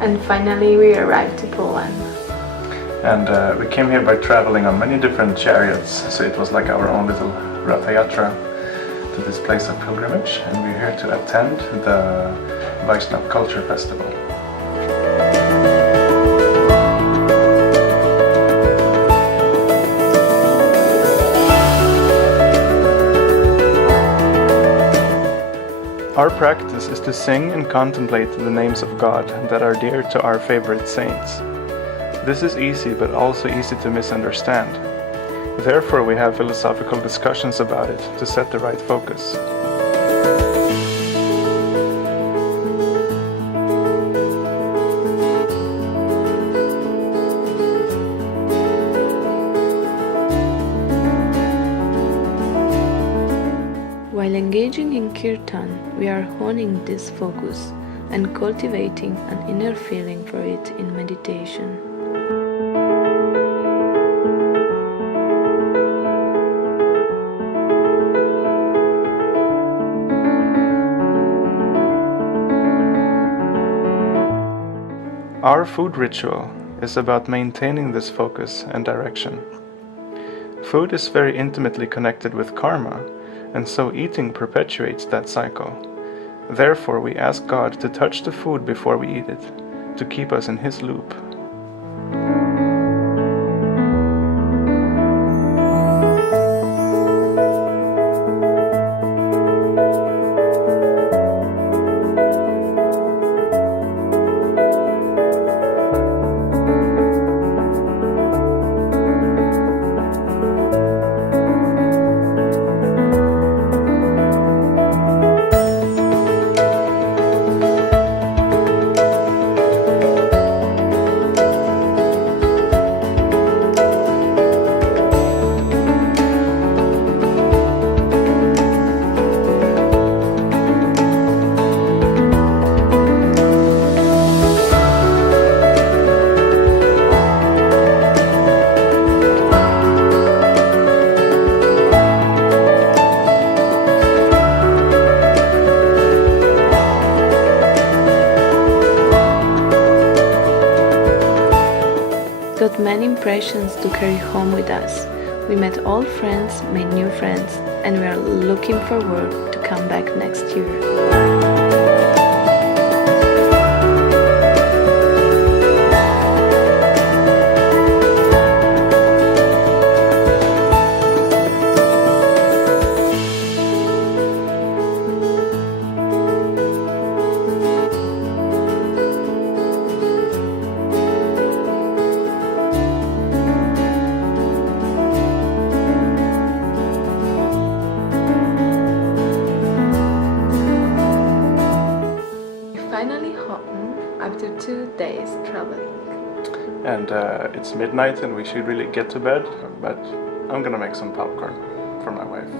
And finally we arrived to Poland. And we came here by traveling on many different chariots, so it was like our own little Ratha Yatra to this place of pilgrimage, and we're here to attend the Vaishnava Culture Festival. Our practice is to sing and contemplate the names of God that are dear to our favorite saints. This is easy, but also easy to misunderstand. Therefore, we have philosophical discussions about it to set the right focus. While engaging in kirtan, we are honing this focus and cultivating an inner feeling for it in meditation. Our food ritual is about maintaining this focus and direction. Food is very intimately connected with karma, and so eating perpetuates that cycle. Therefore, we ask God to touch the food before we eat it, to keep us in His loop. Got many impressions to carry home with us. We met old friends, made new friends, and we are looking forward to come back next year. Finally home after 2 days traveling. And it's midnight and we should really get to bed, but I'm gonna make some popcorn for my wife.